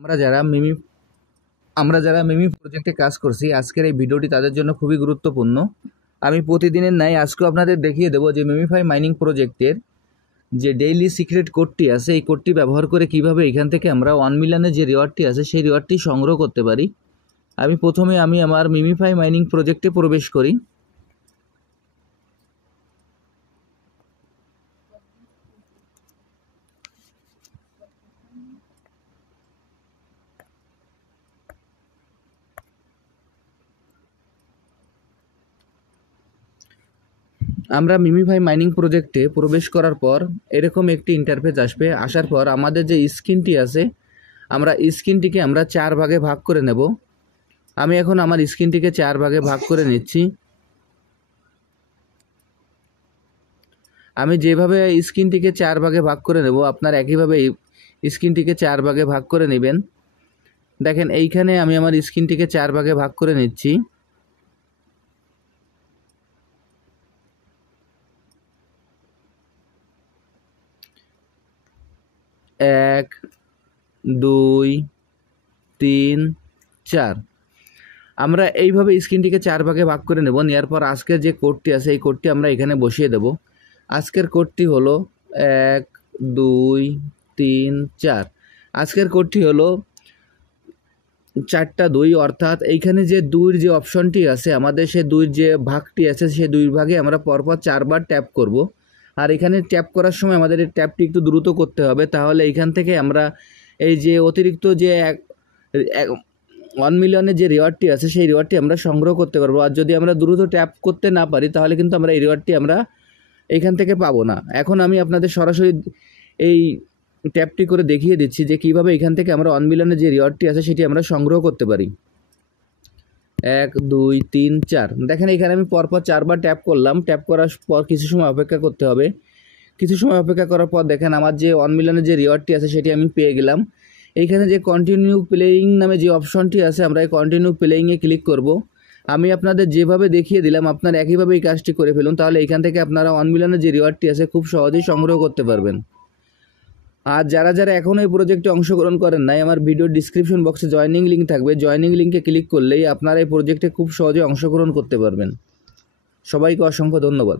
আমরা যারা মিমি আমরা যারা মিমি প্রজেক্টে কাজ করছি, আজকের এই ভিডিওটি তাদের জন্য খুবই গুরুত্বপূর্ণ। আমি প্রতিদিনের ন্যায় আজকেও আপনাদের দেখিয়ে দেবো যে মিমিফাই মাইনিং প্রজেক্টের যে ডেইলি সিক্রেট কোডটি আছে, এই কোডটি ব্যবহার করে কিভাবে এখান থেকে আমরা 1 মিলিয়নের যে রিওয়ার্ডটি আছে সেই রিওয়ার্ডটি সংগ্রহ করতে পারি। প্রথমে আমার মিমিফাই মাইনিং প্রজেক্টে প্রবেশ করি। আমরা মিমিফাই মাইনিং প্রজেক্টে প্রবেশ করার পর এরকম একটি ইন্টারফেস আসবে। আসার পর আমাদের যে স্ক্রিনটি আছে, আমরা স্ক্রিনটিকে 4 ভাগে ভাগ করে নেব। আমি এখন আমার স্ক্রিনটিকে 4 ভাগে ভাগ করে নিচ্ছি। আমি যেভাবে স্ক্রিনটিকে 4 ভাগে ভাগ করে নেব, আপনার একইভাবে স্ক্রিনটিকে 4 ভাগে ভাগ করে নেবেন। দেখেন এইখানে আমি আমার স্ক্রিনটিকে 4 ভাগে ভাগ করে নিচ্ছি। এক, 2, 3, 4। আমরা এইভাবে স্ক্রিনটিকে 4 ভাগে ভাগ করে নেব। নেওয়ার পর আজকের যে কোডটি আছে এই কোডটি আমরা এখানে বসিয়ে দেব। আজকের কোডটি হলো 1, 2, 3, 4। আজকের কোডটি হলো 4টা 2, অর্থাৎ এইখানে যে 2-র যে অপশনটি আছে, আমাদের সেই 2-র যে ভাগটি আছে সেই 2 ভাগে আমরা পরপর 4 বার ট্যাপ করব। আর এখানে ট্যাপ করার সময় আমাদের এই ট্যাপটি একটু দ্রুত করতে হবে, তাহলে এইখান থেকে আমরা এই যে অতিরিক্ত যে 1 মিলিয়নের যে রিওয়ার্ডটি আছে সেই রিওয়ার্ডটি আমরা সংগ্রহ করতে পারবো। আর যদি আমরা দ্রুত ট্যাপ করতে না পারি তাহলে কিন্তু আমরা এই রিওয়ার্ডটি আমরা এইখান থেকে পাবো না। এখন আমি আপনাদের সরাসরি এই ট্যাপটি করে দেখিয়ে দিচ্ছি যে কীভাবে এখান থেকে আমরা 1 মিলিয়নের যে রিওয়ার্ডটি আছে সেটি আমরা সংগ্রহ করতে পারি। 1, 2, 3, 4। দেখেন এখানে আমি পরপর 4 বার ট্যাপ করলাম। ট্যাপ করার পর কিছু সময় অপেক্ষা করতে হবে। কিছু সময় অপেক্ষা করার পর দেখেন আমার যে 1 মিলিয়নের যে রিওয়ার্ডটি আছে সেটি আমি পেয়ে গেলাম। এইখানে যে কন্টিনিউ প্লেয়িং নামে যে অপশনটি আছে, আমরা এই কন্টিনিউ প্লেয়িংয়ে ক্লিক করব। আমি আপনাদের যেভাবে দেখিয়ে দিলাম আপনারা একইভাবে এই কাজটি করে ফেলুন, তাহলে এখান থেকে আপনারা 1 মিলিয়নের যে রিওয়ার্ডটি আছে খুব সহজেই সংগ্রহ করতে পারবেন। আর যারা এখনও এই প্রজেক্টে অংশগ্রহণ করেন নাই, আমার ভিডিওর ডিসক্রিপশন বক্সে জয়েনিং লিঙ্ক থাকবে। জয়েনিং লিঙ্কে ক্লিক করলেই আপনারা এই প্রজেক্টে খুব সহজে অংশগ্রহণ করতে পারবেন। সবাইকে অসংখ্য ধন্যবাদ।